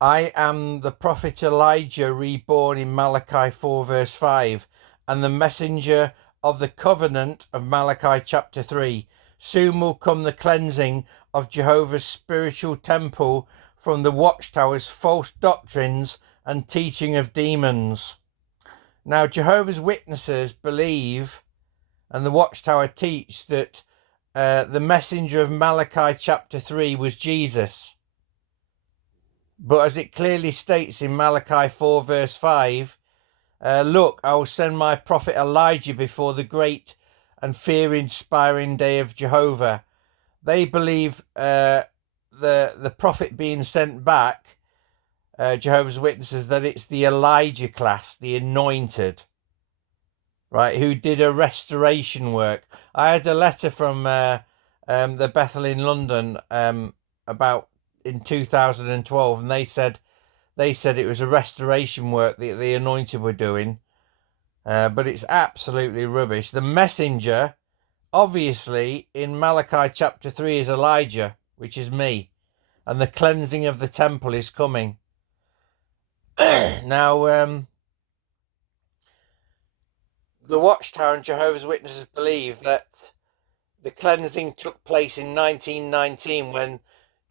I am the prophet Elijah reborn in Malachi 4 verse 5 and the messenger of the covenant of Malachi chapter 3. Soon will come the cleansing of Jehovah's spiritual temple from the watchtower's false doctrines and teaching of demons. Now, Jehovah's Witnesses believe, and the Watchtower teach, that the messenger of Malachi chapter 3 was Jesus. But as it clearly states in Malachi 4 verse 5, look, I will send my prophet Elijah before the great and fear-inspiring day of Jehovah. They believe the prophet being sent back, Jehovah's Witnesses, that it's the Elijah class, the anointed, right, who did a restoration work. I had a letter from the Bethel in London about in 2012, and they said it was a restoration work that the anointed were doing, but it's absolutely rubbish. The messenger, obviously, in Malachi chapter 3 is Elijah, which is me, and the cleansing of the temple is coming. Now, the Watchtower and Jehovah's Witnesses believe that the cleansing took place in 1919 when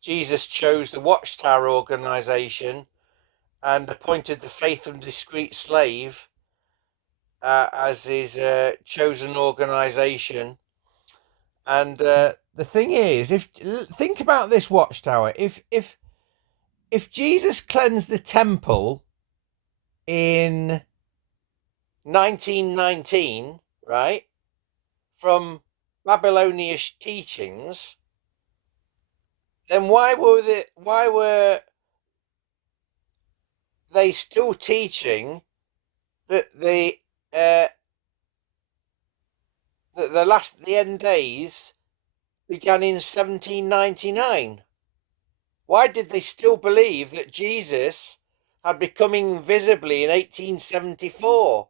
Jesus chose the Watchtower organization and appointed the Faithful and Discreet Slave as his chosen organization. And the thing is, think about this, Watchtower, if Jesus cleansed the temple in 1919, right, from Babylonian teachings, then why were they still teaching that the end days began in 1799? Why did they still believe that Jesus had become invisibly in 1874?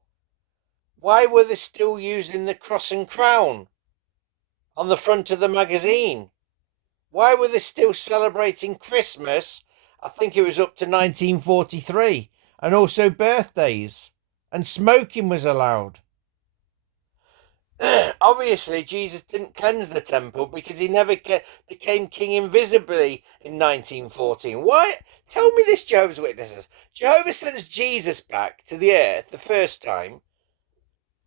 Why were they still using the cross and crown on the front of the magazine? Why were they still celebrating Christmas? I think it was up to 1943, and also birthdays, and smoking was allowed. Obviously, Jesus didn't cleanse the temple because he never became king invisibly in 1914. Why? Tell me this, Jehovah's Witnesses. Jehovah sends Jesus back to the earth the first time,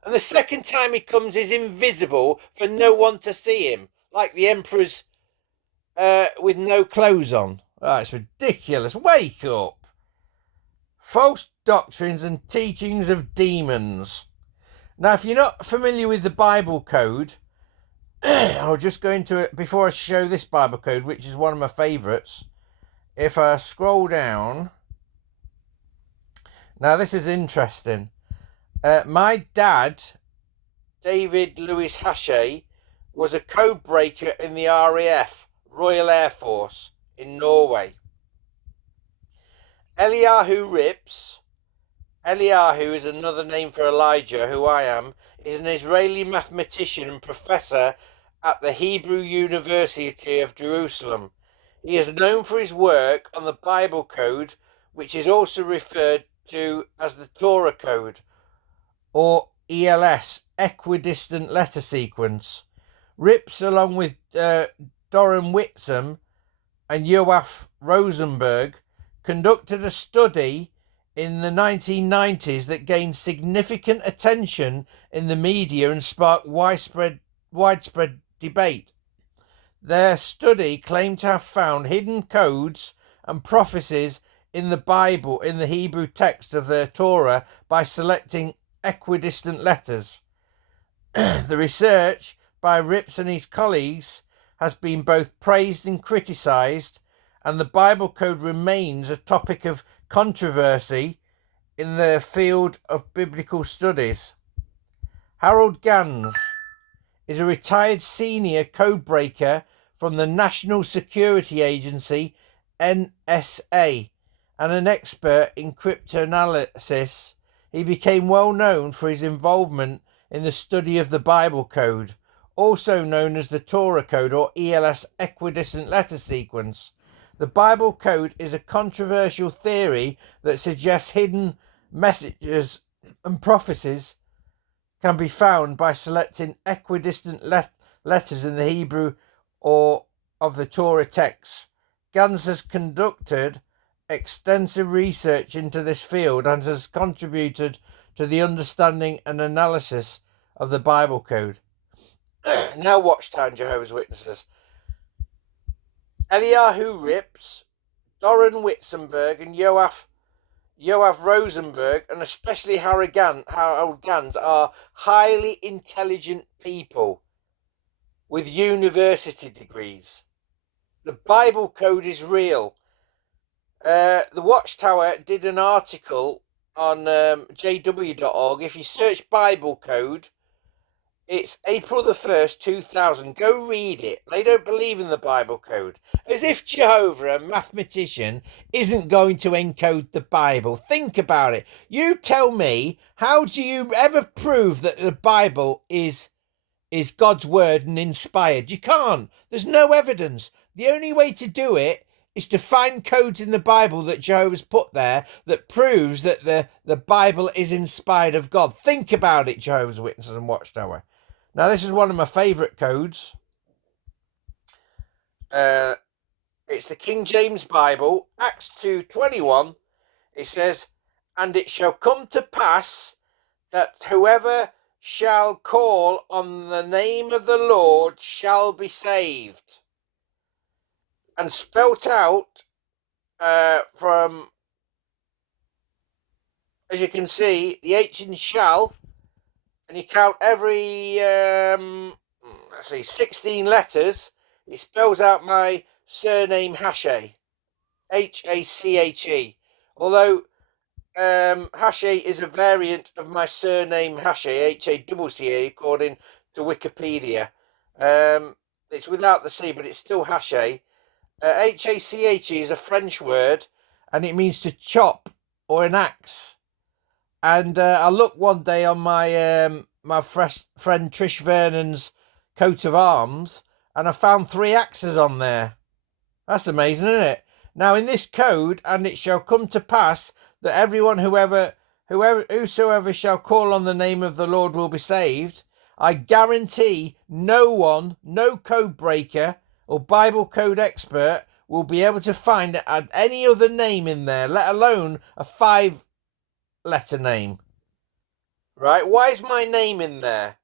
and the second time he comes is invisible for no one to see him, like the emperor's with no clothes on. Oh, it's ridiculous. Wake up. False doctrines and teachings of demons. Now, if you're not familiar with the Bible code, I'll just go into it before I show this Bible code, which is one of my favourites. If I scroll down, now this is interesting. My dad, David Lewis Hache, was a code breaker in the RAF, Royal Air Force, in Norway. Eliyahu Rips, Eliyahu is another name for Elijah, who I am, is an Israeli mathematician and professor at the Hebrew University of Jerusalem. He is known for his work on the Bible code, which is also referred to as the Torah code, or ELS, equidistant letter sequence. Rips, along with Doran Whitson and Yoav Rosenberg, conducted a study in the 1990s that gained significant attention in the media and sparked widespread debate. Their study claimed to have found hidden codes and prophecies in the Bible, in the Hebrew text of the Torah, by selecting equidistant letters. The research by Rips and his colleagues has been both praised and criticised, and the Bible code remains a topic of controversy in the field of biblical studies. Harold Gans is a retired senior codebreaker from the National Security Agency, NSA, and an expert in cryptanalysis. He became well known for his involvement in the study of the Bible code, also known as the Torah code, or ELS, equidistant letter sequence. The Bible code is a controversial theory that suggests hidden messages and prophecies can be found by selecting equidistant letters in the Hebrew or of the Torah texts. Gans has conducted extensive research into this field and has contributed to the understanding and analysis of the Bible code. Now watch time, Jehovah's Witnesses. Eliyahu Rips, Doron Witzenberg and Yoav Rosenberg, and especially Harold Gans, are highly intelligent people with university degrees. The Bible code is real. The Watchtower did an article on jw.org. If you search Bible code, it's April the 1st, 2000. Go read it. They don't believe in the Bible code. As if Jehovah, a mathematician, isn't going to encode the Bible. Think about it. You tell me, how do you ever prove that the Bible is God's word and inspired? You can't. There's no evidence. The only way to do it is to find codes in the Bible that Jehovah's put there that proves that the Bible is inspired of God. Think about it, Jehovah's Witnesses and Watchtower. Now, this is one of my favourite codes. It's the King James Bible, Acts 2:21. It says, "And it shall come to pass that whoever shall call on the name of the Lord shall be saved." And spelt out from, as you can see, the H in shall, and you count every 16 letters. It spells out my surname Hache, Hache. Although Hache is a variant of my surname Hache, Hacca, according to Wikipedia. It's without the C, but it's still Hache. Hach is a French word, and it means to chop or an axe. And I looked one day on my my friend Trish Vernon's coat of arms, and I found 3 axes on there. That's amazing, isn't it? Now, in this code, and it shall come to pass that everyone whosoever shall call on the name of the Lord will be saved. I guarantee no one, no code breaker or Bible code expert will be able to find any other name in there, let alone a 5-letter name. Right? Why is my name in there?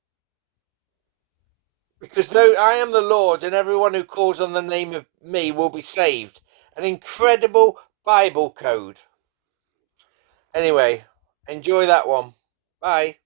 Because though I am the Lord, and everyone who calls on the name of me will be saved. An incredible Bible code. Anyway, enjoy that one. Bye.